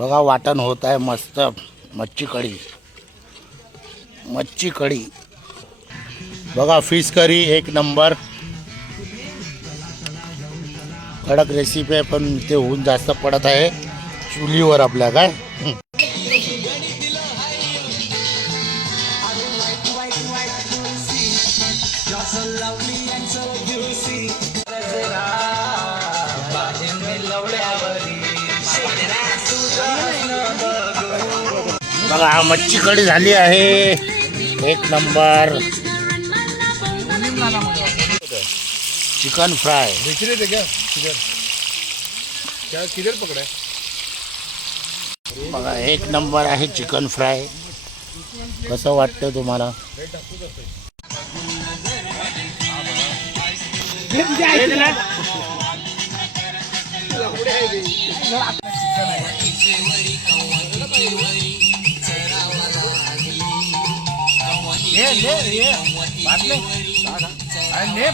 बघा वाटण होत आहे मस्त मच्छी कढी. मच्छी कढी बघा, फिश करी एक नंबर. कडक रेसिपी आहे पण ते ऊन जास्त पडत आहे चुलीवर आपल्या काय. बघा मच्छी कढी झाली आहे एक नंबर. चिकन फ्राय बघा एक नंबर आहे चिकन फ्राय. कसं वाटतं तुम्हाला? ले